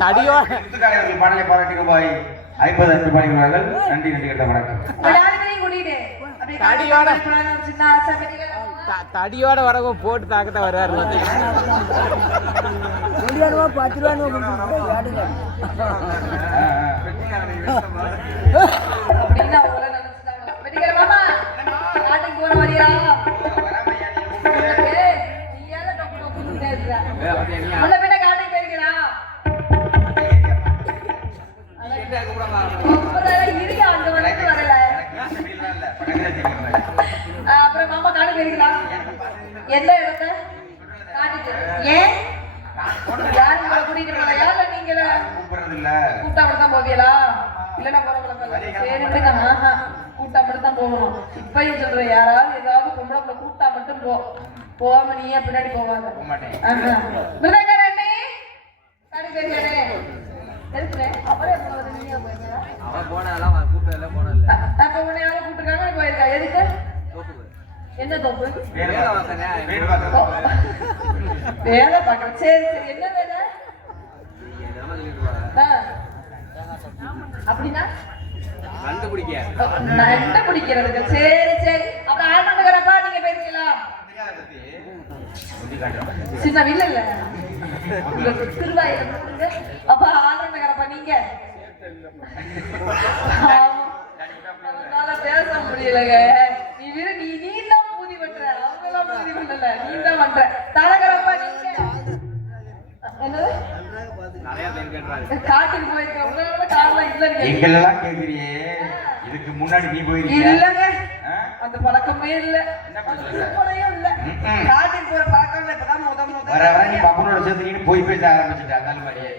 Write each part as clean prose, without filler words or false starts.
பாடலை பாராட்டி ரூபாய் 50 அன்பு பாடுகிறார்கள். நன்றி நன்றி கேட்ட வணக்கம். தடியோட வரவும் போட்டு தாக்கத்தான் வருவாரு. அப்புறம் மாமா காடு போயிருக்கலாம். எந்த இடத்த ஏன் கூட்டிட்டு போலையா? இல்ல நீங்க கூட்டாமத்தான் போவீங்களா? இல்லன்னா கூட்டாமத்தான் போகணும். இப்பயும் சொல்றேன், யாராவது ஏதாவது பொம்பளை கூட்டா மட்டும் போகாம நீயே பின்னாடி போவாங்க. காடு போயிருக்கே என்ன தோப்பு? வேலை பாக்குறேன். சரி சரி, என்ன வேலை? அப்படின்னா கண்டுபிடிக்கிறதுக்கு. சரி சரி, அப்புறம் ஆழ்மண்டகரப்பா நீங்க பேசிக்கலாம். சின்ன இல்ல இல்ல திருவாயில அப்ப ஆழ்மண்டகரப்பா நீங்க பேச முடியலங்க. நீ நீதான் பூதி பண்ற, அவங்கெல்லாம் பூதி பண்ணல, நீ தான் பண்ற. தலகரப்பா நீங்க என்னது காட்டுக்கு போயிருக்க? உங்களோட காரணம் இல்லைங்க. எங்கெல்லாம் கேக்குறியே, இதுக்கு முன்னாடி நீ போயிருக்க? இல்லங்க, அந்த பழக்கமே இல்ல, திருப்பலையும் இல்ல. காட்டுக்கு போற பழக்கம் இல்ல. இப்பதான் வர வர நீ பப்பனோட சேர்த்து போய் பேச ஆரம்பிச்சுட்ட. அந்த மாதிரியே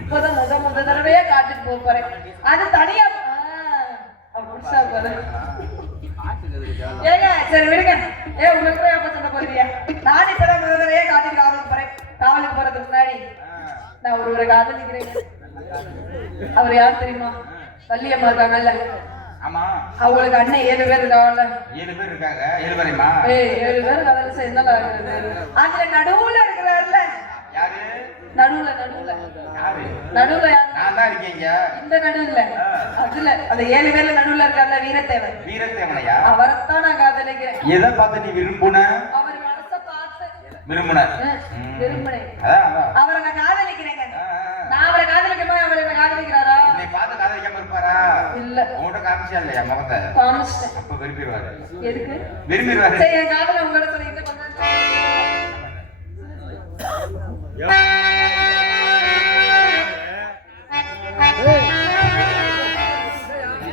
இப்பதான் முத தடவையே காட்டுக்கு போறேன். அது தனியா ஏங்க சரி விடுங்க. உங்களுக்கு போய் அப்ப சண்டை போடுறியா? நான் இப்பதான் முத தடவையே காட்டுக்கு காவலுக்கு போறேன். காவலுக்கு போறதுக்கு முன்னாடி நான் ஒரு காதலிக்கிறேன். அவர் யார் தெரியுமா? வள்ளியம்மா இருக்காங்கல்ல, அவங்களுக்கு அண்ணன் 7 பேர் இருக்காங்கல்ல. 7 பேர் இருக்காங்க. 7 பேருமா? 7 பேர் காதலிச்சா என்ன அதுல நடுவுல இருக்கிறாருல, யாரு? நடுவுல நடுவுல நான் தான் இருக்கீங்க. இந்த நடுவுல அதுல அந்த 7 பேர்ல நடுவுல இருக்கார்ல வீரத்தேவன். வீரத்தேவனையா? அவரைத்தான் நான் காதலிக்கிறேன். எதை பார்த்து நீ விரும்புன? அவர் மனசை பார்த்து விரும்பினேன். அவரை நான் காதலிக்கிறேங்க. நான் அவரை காதலிக்கணும், அவர் என்ன காதலிக்கிறாரா? என்னை பார்த்து காதலிக்காம இருப்பாரா? இல்ல. உங்கள்கிட்ட காமிச்சா இல்லையா முகத்தை? காமிச்சிட்டேன். அப்ப விரும்பிடுவாரு. எதுக்கு விரும்பிடுவாரு? சரி, என் காதல உங்களோட சொல்லிட்டு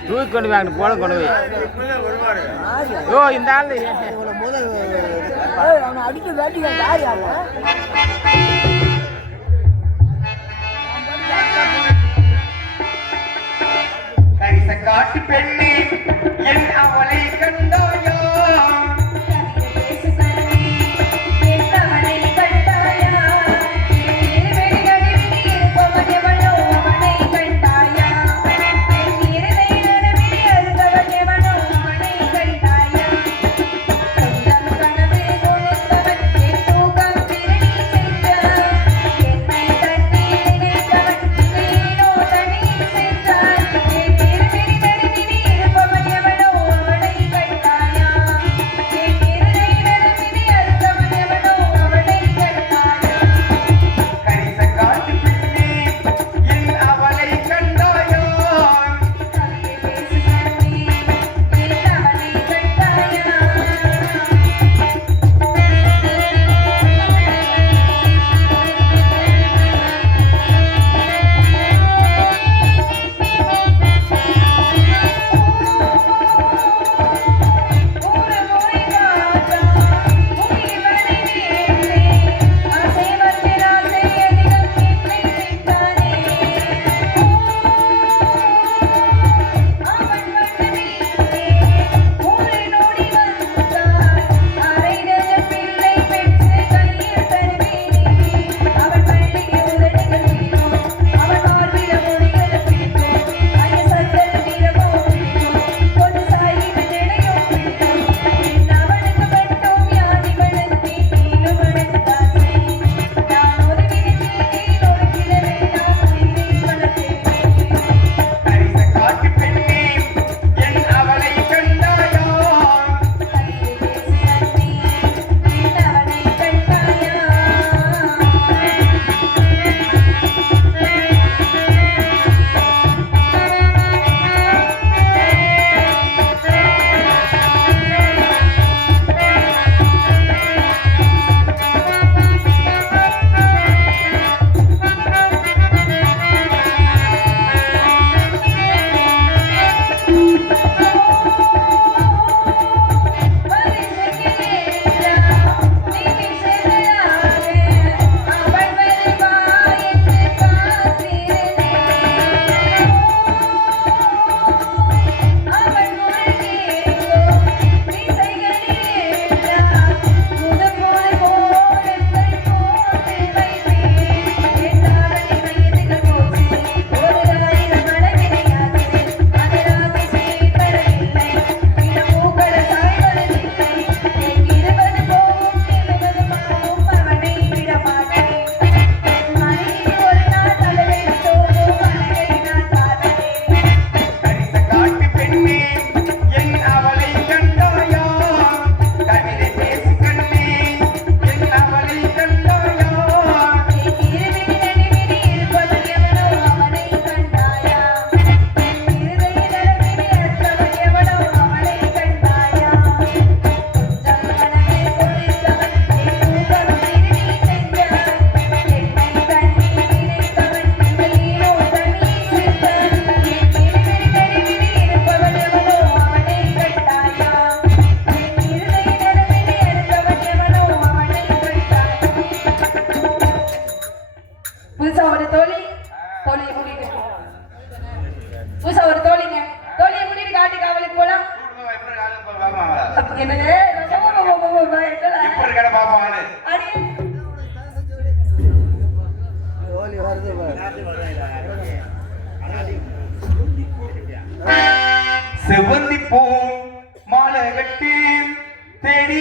தூக்கி கொண்டு வாங்க, போல கொண்டு போய். ஓ இந்த ஆள் அவனை அடிக்க வேண்டிய யார் யாரு? கரிச காட்டு பெண்ணே என் அவளை கண்டாயா? Thank you.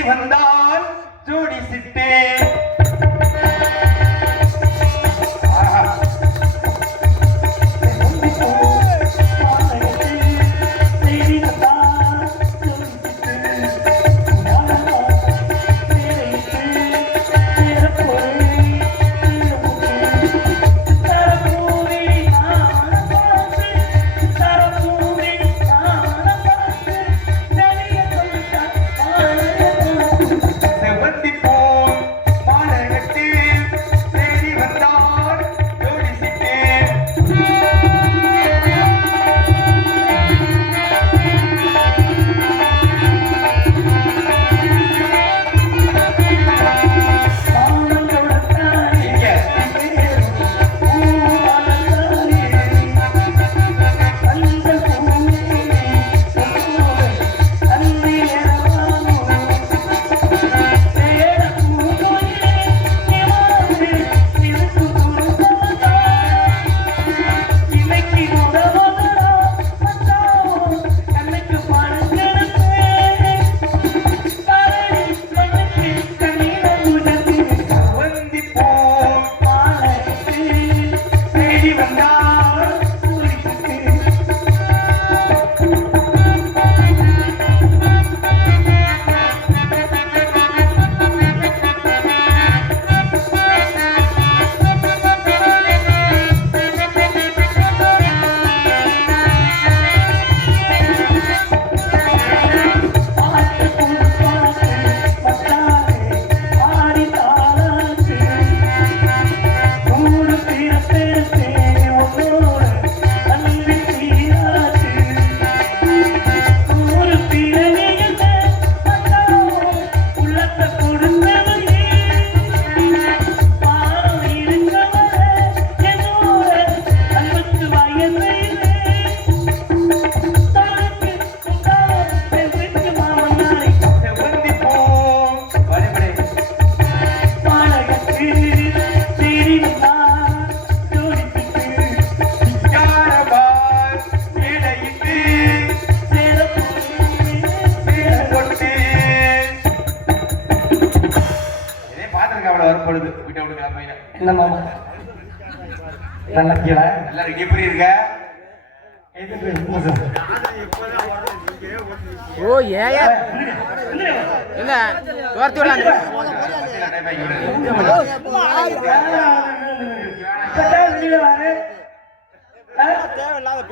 தேடி வந்தால் ஜோடி சிட்டு என்ன மாமா நல்லா இருக்கீங்களா? நல்லா இருக்கு. எப்படி இருக்க? ஓ ஏயா என்ன துரத்தி விடலாம்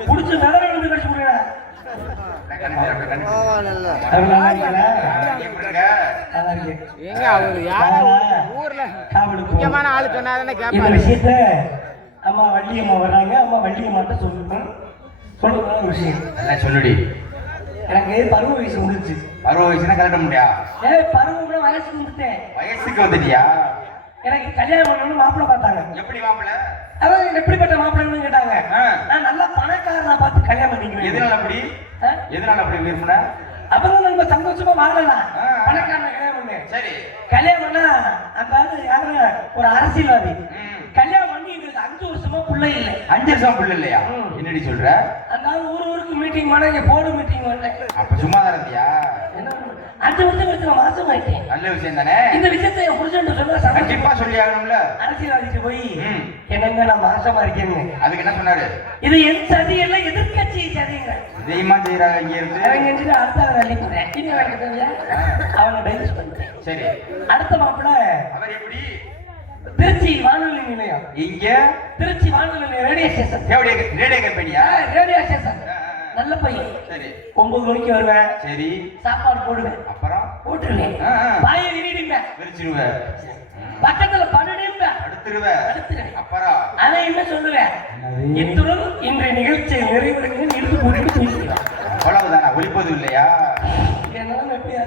புடிச்சு நடன வந்து கடிச்சு விடுறா. எங்க அவரு யாரா ஊர்ல முக்கியமான ஆளு சொன்னாதானே இந்த கேட்பாரு. விஷயத்த அம்மா வள்ளியம்மா வர்றாங்க. அம்மா வள்ளியம்மாட்ட சொல்லணும். சொல்லுங்க விஷயம் நல்லா சொல்லுடி. எனக்கு பருவ வயசு முடிச்சு. பருவ வயசுனா கலட்ட முடியா? பருவம்னா வயசு முடிச்சிட்டேன். வயசுக்கு வந்துட்டியா? எனக்கு கல்யாணம் பண்ணணும்னு மாப்பிள்ளை பார்த்தாங்க. எப்படி மாப்பிள்ளை? அதான் எப்படிப்பட்ட மாப்பிள்ளைன்னு கேட்டாங்க. நான் நல்லா பணக்காரனா பார்த்து கல்யாணம் பண்ணிக்கிறேன். எதனால அப்படி? எதனால அப்படி விரும்பின? அப்பதான் நம்ம சந்தோஷமா வாழலாம். பணக்காரனை கல்யாணம் பண்ணு. சரி. கல்யாணம் பண்ணா அந்த ஆளு யாரு? ஒரு அரசியல்வாதி. கல்யாணம் பண்ணி எங்களுக்கு 5 வருஷமா பிள்ளை இல்லை. 5 வருஷம் பிள்ளை இல்லையா? என்னடி சொல்ற? அந்த ஆளு ஊருக்கு மீட்டிங் பண்ண இங்க போர்டு மீட்டிங் பண்ணேன். அப்ப சும்மா தான் இருந்தியா? 5 வருஷம் கழிச்சு நான் மாசம் ஆயிட்டேன். நல்ல விஷயம் தானே? இந்த விஷயத்தை என் புருஷன் சொன்னா கண்டிப்பா சொல்லி ஆகணும்ல. அரசியல்வாதிக்கு போய் என்னங்க நான் மாசமா இருக்கேன்னு. அதுக்கு என்ன சொன்னாரு? இது என் சதி எல்லாம் எதிர்கட்சி சதிங்க. தெய்வமா செய்யறாங்க இங்க இருந்து. அவங்க அடுத்த அள்ளி போறேன். இனி எனக்கு தெரியா அவனை டைவர்ஸ் பண்ணிட்டேன். சரி. அடுத்த மாப்பிள்ள அவர் எப்படி? திருச்சி வானொலி நிலையம். இங்க திருச்சி வானொலி நிலையம் ரேடியோ ஸ்டேஷன். ரேடியோ கம்பெனியா? Radio station. நல்ல பையன். சரி. 9 மணிக்கு வருவேன். சரி. சாப்பாடு போடுவேன். அப்புறம் போட்டுருவேன். வாயை விரிடுவேன். விரிச்சிருவேன். பக்கத்துல படுடுவேன். அடுத்துருவேன். அப்புறம் அதை என்ன சொல்லுவேன்? இத்துடன் இன்றைய நிகழ்ச்சியை நிறைவுடைய நிறுத்து போட்டு பேசுகிறேன். அவ்வளவுதானா? ஒளிப்பது இல்லையா? என்னாலும் எப்படியா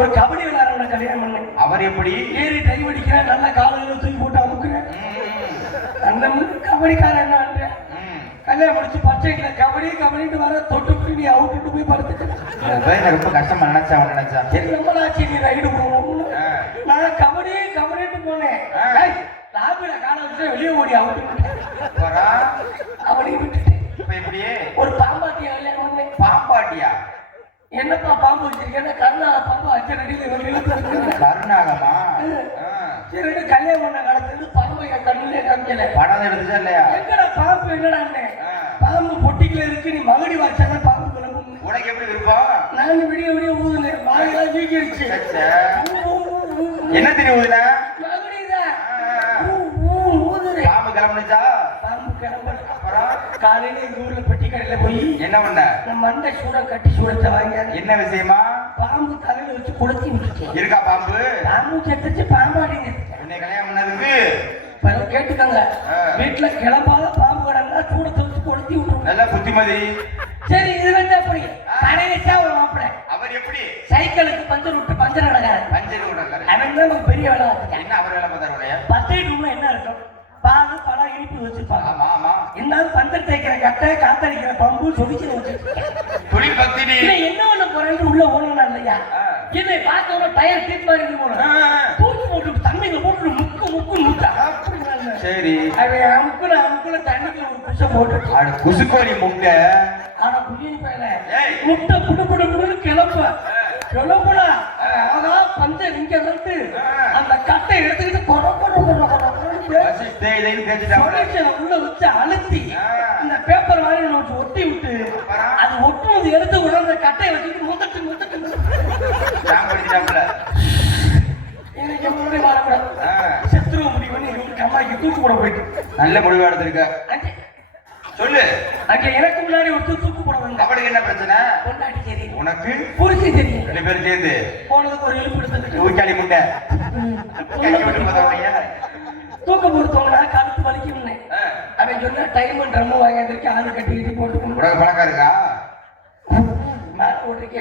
ஒரு கபடி விளையாடுற கல்யாணம் பண்ணேன். அவர் எப்படி? ஏறி டை அடிக்கிறேன். நல்லா காலையில தூக்கி போட்டு அமுக்குறேன். அந்த கபடிக்காரன் என்ன பண்றேன்? கல்யாணம் முடிச்சு பச்சைக்குல கபடி கபடிட்டு வர தொட்டு பிடி அவுட்டு போய் படுத்துட்டேன். ரொம்ப கஷ்டமா நினைச்சா ரொம்ப நாச்சு நீ ரைடு போகணும்னு. நான் கபடி கபடிட்டு போனேன். லாபில காலை வச்சு வெளியே ஓடி அவுட்டு அவனையும் விட்டுட்டேன். எப்படியே ஒரு பாம்பாட்டியா கல்யாணம் பண்ணேன். பாம்பாட்டியா? என்னப்பா பாம்பு வச்சிருக்கேன்னா கருணாக பாம்பு 5 அடியில் இவங்க இழுத்து கருணாகமா சரி கல்யாணம் பண்ண காலத்துல பாம்பு என் கண்ணுல காமிக்கல படம் எடுத்துச்சா இல்லையா எங்கடா பாம்பு என்னடான்னு பாம்பு பொட்டிக்குள்ள இருக்கு நீ மகடி வாச்சாதான் பாம்பு கிளம்பும் உனக்கு எப்படி விருப்பம் நான் விடிய விடிய ஊதுனேன் மாலையெல்லாம் வீக்கிடுச்சு என்ன தெரியும் ஊதுல மகடிதான் ஊதுறேன் பாம்பு கிளம்புச்சா பாம்பு கிளம்பல அப்புறம் காலையில எங்க ஊர்ல பெட்டி கடையில போய் என்ன பண்ண நான் மண்டை கட்டி சூடத்தை வாங்க என்ன விஷயமா பாம்பு தலையில வச்சு கொளுத்தி விட்டுட்டேன் இருக்கா பாம்பு பாம்பு செத்துச்சு பாம்பாடிங்க உன்னை கல்யாணம் பண்ணதுக்கு கேட்டுக்கோங்க வீட்டுல கிளம்பாத பாம்பு கடந்தா சூடத்தை வச்சு கொளுத்தி விட்டுருவோம் நல்ல புத்திமதி சரி இது வந்து அப்படி கடையிச்சா ஒரு மாப்பிள்ள அவர் எப்படி சைக்கிளுக்கு பஞ்சர் விட்டு பஞ்சர் நடக்காரு பஞ்சர் விடுறாரு அவன் தான் நமக்கு பெரிய வேலை வச்சுட்டான் என்ன அவர் வேலை பார்த்தாரு உடைய பத்து ரூம்ல என்ன இருக்கும் பால் பழம் இனிப்பு வச்சிருப்பாங்க ஆமா ஆமா இருந்தாலும் பந்தர் தேய்க்கிற கட்டை காத்தடிக்கிற பம்பு சொடிச்சு வச்சிருக்கேன் தொழில் பக்தி நீ என்ன ஒண்ணு போறேன்னு உள்ள ஓடணும் இல்லையா இதை பார்த்தவன டயர் தீட் மாதிரி போனோம் தூக்கி போட்டு தண்ணிக்கு போட்டு முக்கு முட்டா சரி அவன் அமுக்குல தண்ணிக்கு ஒரு குஷ போட்டு அது குசுக்கோழி முங்க ஆனா புரிய பையல முட்டை புடு கிளம்புனா ஆகா பஞ்சர் இங்க வந்து அந்த கட்டை எடுத்துக்கிட்டு உள்ள வச்சு அழுத்தி இந்த பேப்பர் மாதிரி நமக்கு ஒட்டி விட்டு அது ஒட்டுவது எடுத்து விட அந்த கட்டையை வச்சுட்டு முத்தட்டு இன்னைக்கு முன்னாடி வரக்கூடாது செத்துருவ முடிவு கம்மாய்க்கு தூக்கு போட போயிட்டு நல்ல முடிவு எடுத்திருக்க சொல்லு அங்க எனக்கு முன்னாடி ஒரு தூக்கு போட வந்து அவளுக்கு என்ன பிரச்சனை பொண்டாட்டி தெரியும் உனக்கு புரிச்சு தெரியும் 2 பேரும் சேர்ந்து போனதுக்கு ஒரு இழுப்பு எடுத்துக்கிட்டு ஊக்காளி முட்டை கட்டி விட்டு போதவங்க தூக்க பொறுத்தவங்கன்னா கழுத்து வலிக்கும்னு அவன் சொன்னா டைம் ட்ரம் வாங்கிட்டு ஆளு கட்டிக்கிட்டு போட்டு உனக்கு பழக்கம் இருக்கா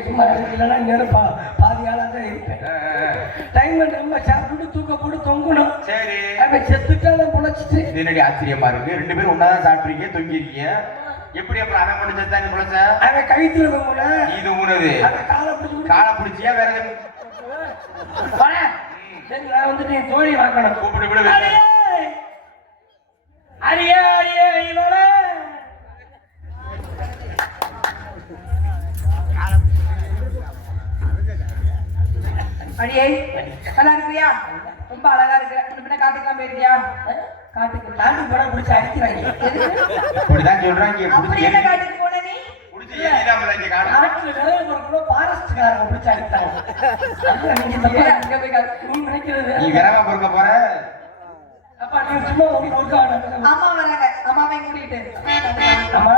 சும்மா இல்லைன்னா நேரம் பாதி ஆளா தான் இருப்பேன் டைம் ட்ரம் சாப்பிட்டு தூக்க போட்டு தொங்கணும் சரி அவன் செத்துட்டாலும் பொழைச்சிட்டு என்னடி ஆச்சரியமா இருக்கு 2 பேரும் ஒன்னாதான் சாப்பிட்டுருக்கீங்க தொங்கிருக்கீங்க எப்படி அப்புறம் அவன் மட்டும் செத்தா நீ பொழைச்ச அவன் கழுத்துல தொங்குன நீ தொங்குனது அவன் காலை பிடிச்சியா வேற எதுவும் சரி நான் வந்துட்டு என் தோழி வாக்கணும் கூப்பிட்டு விடு அரியே அரியே இவளே அடியே நல்லா இருக்கியா ரொம்ப அழகா இருக்கிற பின்ன காட்டுக்கெல்லாம் போயிருக்கியா காட்டுக்கு போனா பிடிச்சி அடிக்கிறாங்க இப்படிதான் சொல்றாங்க அப்படி என்ன காட்டுக்கு போன நீ நாட்டுல வேலை பார்க்கணும் பாரஸ்ட்காரங்க பிடிச்சி அடித்தாங்க நீ நினைக்கிறது நீ விரவ பொறுக்க போற அப்பா நீ சும்மா ஒரு அம்மா வராங்க அம்மாவை கூட்டிட்டு அம்மா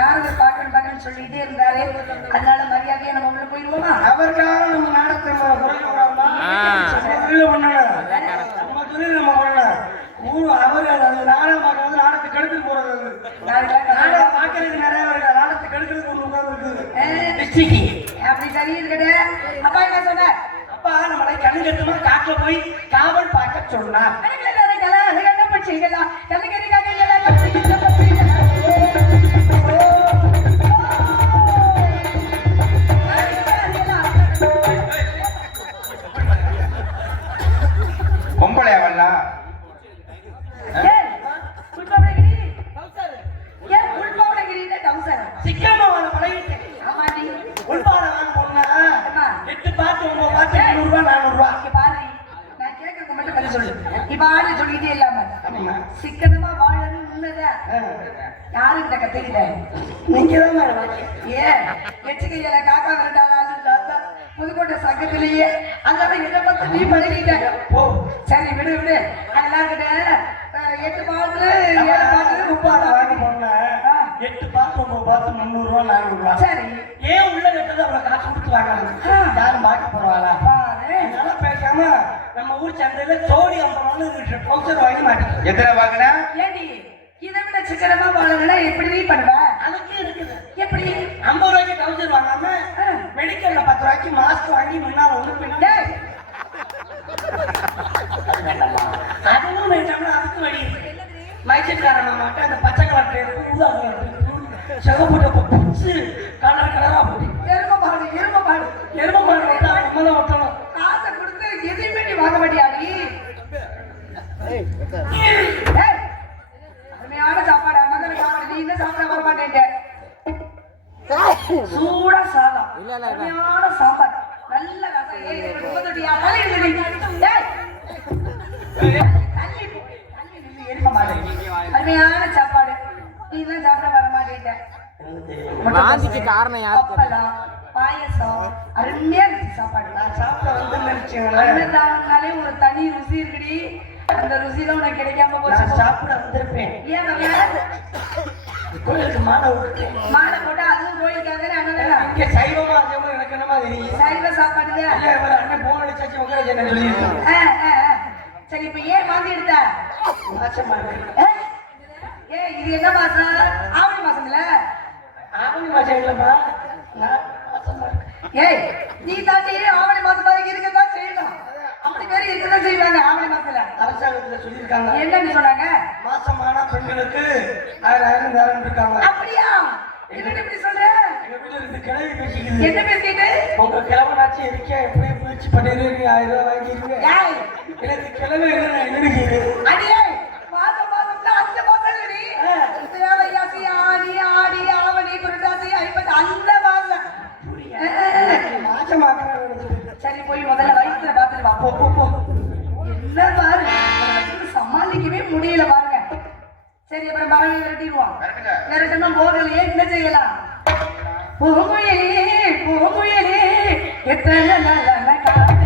நாரதர் பார்க்கணும்னு சொல்லிட்டே இருந்தாரு. அதனால மரியாதையா நம்ம உள்ள போயிடுவோமா? அவருக்காக நம்ம நாடகத்தை குறைக்கூடாதுமா. நம்ம தொழில பண்ணணும். நம்ம தொழில் நம்ம பண்ணணும். அவரு நாடகம் பார்க்கறது நாடகத்தை கெடுத்துட்டு போறது. நாடகம் பார்க்கறதுக்கு நிறைய இருக்கு. நாடகத்தை கெடுக்கிறதுக்கு ஒரு உட்கார்ந்து இருக்குது. அப்படி சரி இருக்கட்டே. அப்பா என்ன சொன்ன? அப்பா நம்மளை கண்ணு கட்டுமா காட்டுல போய் காவல் பார்க்க சொன்னார். பொம்பளை அவள்ல சிக்கனமான பழகிட்டு உள்பாட வாங்க போனா 8 பாட்டு 9 பாட்டு 300 ரூபாய் 400 ரூபாய். நான் கேட்கறதுக்கு மட்டும் பதில் சொல்லு. இப்ப ஆளு சொல்லிட்டே இல்லாம ஆமா சிக்கனமா வாழணும் உண்மைதான். யாருக்கிட்ட கத்துக்கிட்ட? நீங்க தான் ஏன் எச்சுக்கையில காக்கா விரட்டாலும் புதுக்கோட்டை சங்கத்திலேயே அதனால இதை பத்தி நீ பழகிட்ட. ஓ சரி விடு விடு. அதெல்லாம் கிட்ட 8 பாட்டு 7 பாட்டு 30 உள்பாட வாங்க போனா 8 பாட்டு 9 பாட்டு 300 ரூபாய் 400 ரூபாய். சரி ஏன் உள்ள கட்டது அவ்வளவு காசு கொடுத்து வாங்கலாம். யாரும் பார்க்க போறாளா? பாரு. அதனால பேசாம நம்ம ஊர் சந்தையில ஜோடி 50 ரூபாய் ட்ரௌசர் வாங்கி மாட்டிக்கலாம். எத்தனை வாங்கினா? ஏண்டி இதை விட சிக்கனமா வாழணும்னா எப்படி நீ பண்ணுவ? அதுக்கு இருக்குது. எப்படி? 50 ரூபாய்க்கு ட்ரௌசர் வாங்காம மெடிக்கல்ல 10 ரூபாய்க்கு மாஸ்க் வாங்கி முன்னால வந்து பின்னாடி டேய், அதுவும் வேண்டாம்னா அதுக்கு வழி இருக்கு. மைசூர்காரன் மாட்ட அந்த பச்சை கலர் டேப் ஊதா கலர் சிவப்பு பிடிச்சு கலர் கலரா போட்டு எருமை பாடு எரும மாடு ஓட்டா நம்மதான் ஓட்டணும். காசை கொடுத்து எதையுமே நீ வாங்க மாட்டியாடி? ஏய், அருமையான சாப்பாடு அனந்தர சாப்பாடு. நீ என்ன சாப்பிட வர மாட்டேன்ட்ட. சூடா சாதம், அருமையான சாம்பார், நல்ல ரசம். ஏய், ரொம்ப தொட்டியா தள்ளி நில்லு. டேய், தள்ளி போ. தள்ளி நில்லு, எருமை மாடு. அருமையான சாப்பாடு. நீ தான் சாப்பிட வர மாட்டேன்ட்ட. வாந்திக்கு காரணம் யாரு? அப்பளம், பாயசம், அருமையா இருந்துச்சு சாப்பாடு. நான் சாப்பிட வந்து நினைச்சீங்களேன். அன்னதானம்னாலே ஒரு தனி ருசி இருக்குடி. அந்த ருசியில உனக்கு கிடைக்காம நான் போச்சு. சாப்பிட வந்திருப்பேன். ஏன் வந்தாரு? கோயிலுக்கு மாலை விட்டு மாலை போட்டா அதுவும் கோயிலுக்காக அன்னதானம். இங்க சைவமா அசைவமா எனக்கு என்னமா தெரியும்? சைவ சாப்பாடு. இல்ல இவர் அண்ணன் போன் அடிச்சாச்சு உட்கார என்ன சொல்லியிருக்கேன். சரி இப்ப ஏன் வாந்தி எடுத்த? மாசமா இருக்கு. ஏ இது என்ன மாசம்? ஆவணி மாசம் இல்ல? ஆவணி மாசம் இல்லம்மா, நான் மாசமா இருக்கு. ஏய் நீ தாண்டி ஆவணி மாசம் வரைக்கும் இருக்கதான் செய்யணும். அப்படி பேரு இருக்கதான் செய்வாங்க ஆவணி மாசத்துல. அரசாங்கத்துல சொல்லியிருக்காங்க என்னன்னு சொன்னாங்க? மாசமான பெண்களுக்கு 1000 நேரம் இருக்காங்க. அப்படியா? என்னன்னு இப்படி சொல்ற? எங்க வீட்டுல 2 கிழவி பேசிக்குது. என்ன பேசிட்டு? உங்க கிழவனாச்சும் இருக்கேன் எப்படி முயற்சி பண்ணிடுறீங்க 1000 ரூபாய் வாங்கிடுங்க. ஏய் எனக்கு கிழமை என்ன இருக்குது? அடியே மாசம் மாசம்னா அந்த மாசம் இல்லடி. தேவையாசி ஆடி ஆடி ஆவணி புரட்டாசி ஐப்பசி அந்த மாசம். மாசமாக்குறேன். சரி போய் முதல்ல வயிற்றுல பாத்துட்டு வா. போ போ போ. என்ன பாரு சமாளிக்கவே முடியல பாருங்க. சரி அப்புறம் பறவை விரட்டிடுவோம். விரட்டணும் போகலையே என்ன செய்யலாம்? பூங்குயிலே பூங்குயிலே எத்தனை நல்ல காதல்.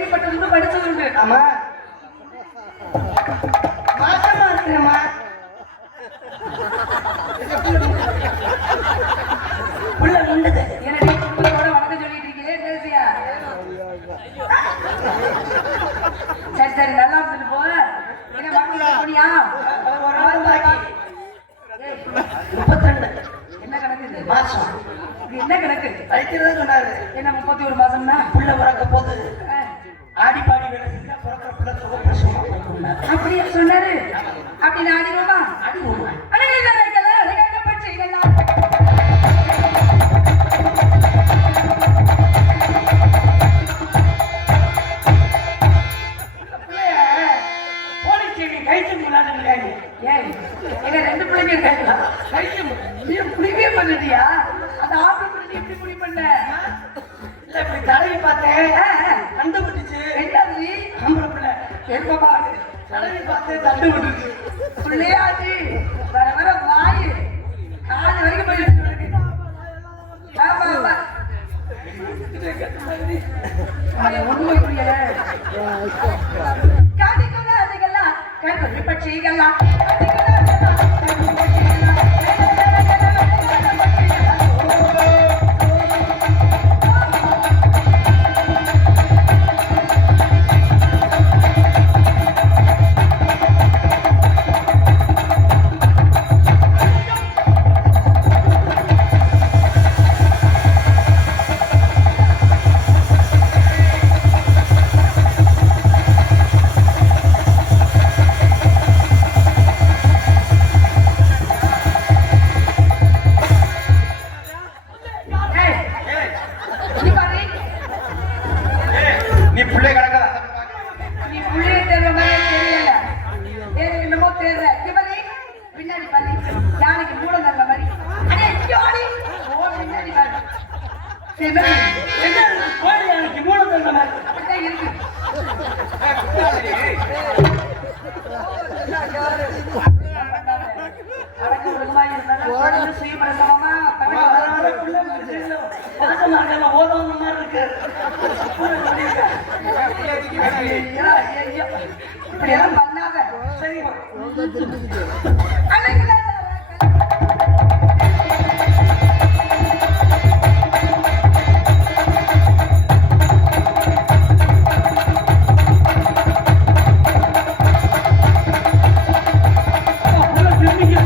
கேள்விப்பட்டதுண்டு படிச்சதுண்டு. ஆமா மாசமா இருக்கிறேம்மா. புள்ள உண்டுது. என்னடி குடும்பத்தோட வணக்கம் சொல்லிட்டு இருக்கீங்களே, என்ன விஷயம்? சரி சரி நல்லா இருந்துட்டு போ. என்ன வாங்க போனியா? ஒரு நாள் பாக்கி. ஏய், 32 என்ன கணக்கு இது? மாசம். இது என்ன கணக்கு? வைக்கிறதா சொன்னாரு. என்ன 31 மாசம்னா? புள்ள பிறக்க போது ஆ, ஆடி பாடி வேலை செஞ்சா பிறக்கிற பிள்ளை சுகப்பிரசவமா போய்க்கும்னாரு. அப்படியா சொன்னாரு? அப்படி நான் ஆடிடுவோமா? ஆடி விடுவேன். போலீஸ் ஸ்டேஷன் கைது விளையாடுறாங்க. ஏய், எங்க ரெண்டு பிள்ளைங்க இருக்காங்களா? நீ புளிவே பண்ணிட்டியா? அந்த ஆம்பளை பிள்ளை எப்படி புளி பண்ண? இல்ல இப்படி தடவி பார்த்தேன், தண்டு விட்டுச்சு. என்னது நீ? ஆம்பளை பிள்ளை எப்ப பாரு தடவி பார்த்தேன், தண்டு விட்டுச்சு. பிள்ளையாச்சு வர வர வாய் காது வரைக்கும் போயிட்டு இருக்கு. ஆமா ஆமா ஒண்ணுமே புரியல. காட்டிக்கொள்ள அதுக்கெல்லாம் கருப்பி பட்சிகள்லாம் காட்டிக்கொள்ள நீ பிள்ளை கிடக்காத நீ புள்ளைய தேர்ற மாதிரி தெரியல. எனக்கு என்னமோ தேர்ற. இவரே பின்னாடி பாரு. யானைக்கு மூலம் தள்ள மாதிரி. அடே ஜோடி. ஓ பின்னாடி பாரு. என்ன கோழி யானைக்கு மூலம் தந்த மாதிரி. அப்படிதான் இருக்கு. அடக்க ஒழுங்கமா இருந்தாலும் சுயபிரசவமா அதனால புள்ள மாசமா இருக்கலாம், ஓதாம மாதிரி இருக்கு. இப்படி எல்லாம் பண்ணாத. சரிம்மா. அன்னைக்கு புள்ள திரும்பிக்க.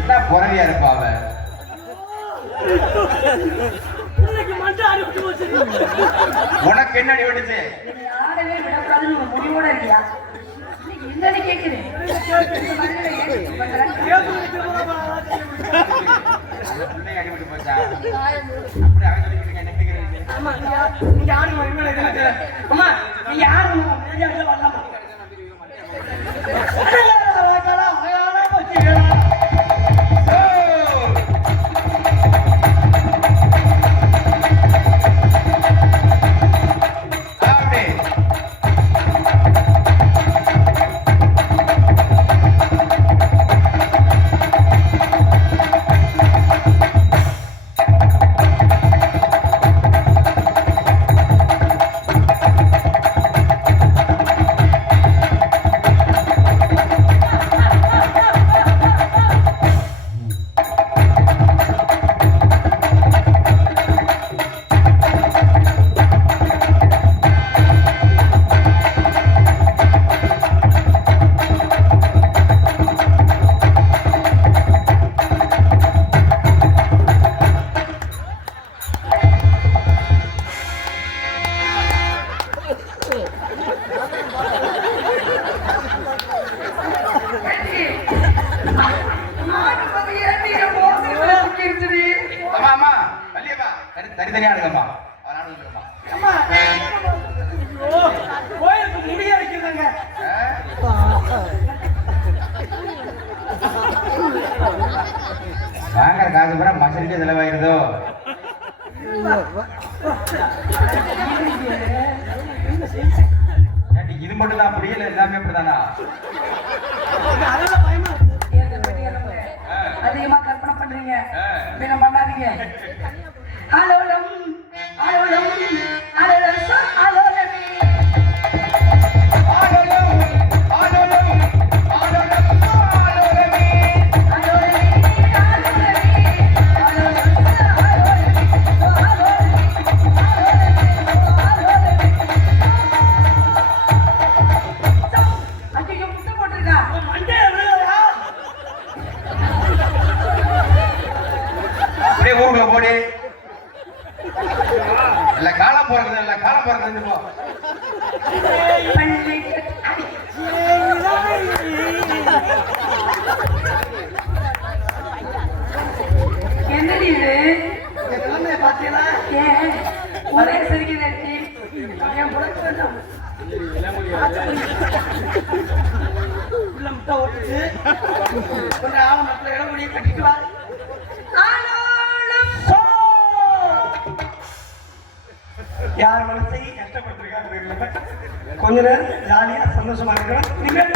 என்ன புறவியா இருப்பா அவ. இன்னைக்கு மண்டை ஆடி விட்டு போச்சு. உனக்கு என்ன அடிபட்டுச்சு? என்னை ஆடவே விடக்கூடாதுன்னு ஒரு முடிவோட இருக்கியா? இன்னைக்கு என்னன்னு கேட்குறேன். இந்த மண்ணில ஏன் இப்படி பண்ற? பிள்ளை அடிபட்டு போச்சா? அப்படி அவன் சொல்லிட்டு இருக்கான், என்ன கேக்குறீங்க? ஆமா, நீங்க ஆடுமா, இனிமேல் எதுவும் இல்லை. அம்மா, நீங்க ஆடுமா, வெளியாட்ல வரலாமா? அழகான பச்சைகளா. அப்படி. தனித்தனியா எடுங்கம்மா. அவனால வந்துருமா. அம்மா, ஐயோ, கோயிலுக்கு முடிய வைக்கிறதாங்க. வாங்குற காசு பூரா மசருக்கே செலவாயிருதோ. மட்டும் தான் அப்படி இல்லை எல்லாமே அப்படிதானா அதெல்லாம் பயமா இருக்கு. ஏங்க பெரிய அளவு அதிகமா கற்பனை பண்றீங்க பின்ன பண்ணாதீங்க ஆலோலம் ஆலோலம் ஆலோலம் ஆலோலமே ஆடலும் ஆடலும் ஆடலும் ஆடலுமே ஆலோலமே ஆலோலமே ஆலோலம் ஐயோ முட்டை போட்டிருக்கா மண்டையை விழுகலையா? அப்படியே ஊருக்குள்ள போடி இல்ல காலம் போறது இல்ல காலம் போறது போ பள்ளி என்னடி இது இந்த நிலைமையை பார்த்தீங்களா? ஏன் ஒரே சிரிக்குது என் புலத்து வேண்டாம். உள்ள முட்டை ஓட்டுச்சு. கொஞ்சம் ஆழ மக்களை இடமுடியை கட்டிட்டு வா. ஆலோலம் சோ! யார் மனசையும் கஷ்டப்பட்டிருக்காங்க கொஞ்ச நேரம் ஜாலியா சந்தோஷமா இருக்கணும். நீங்கள்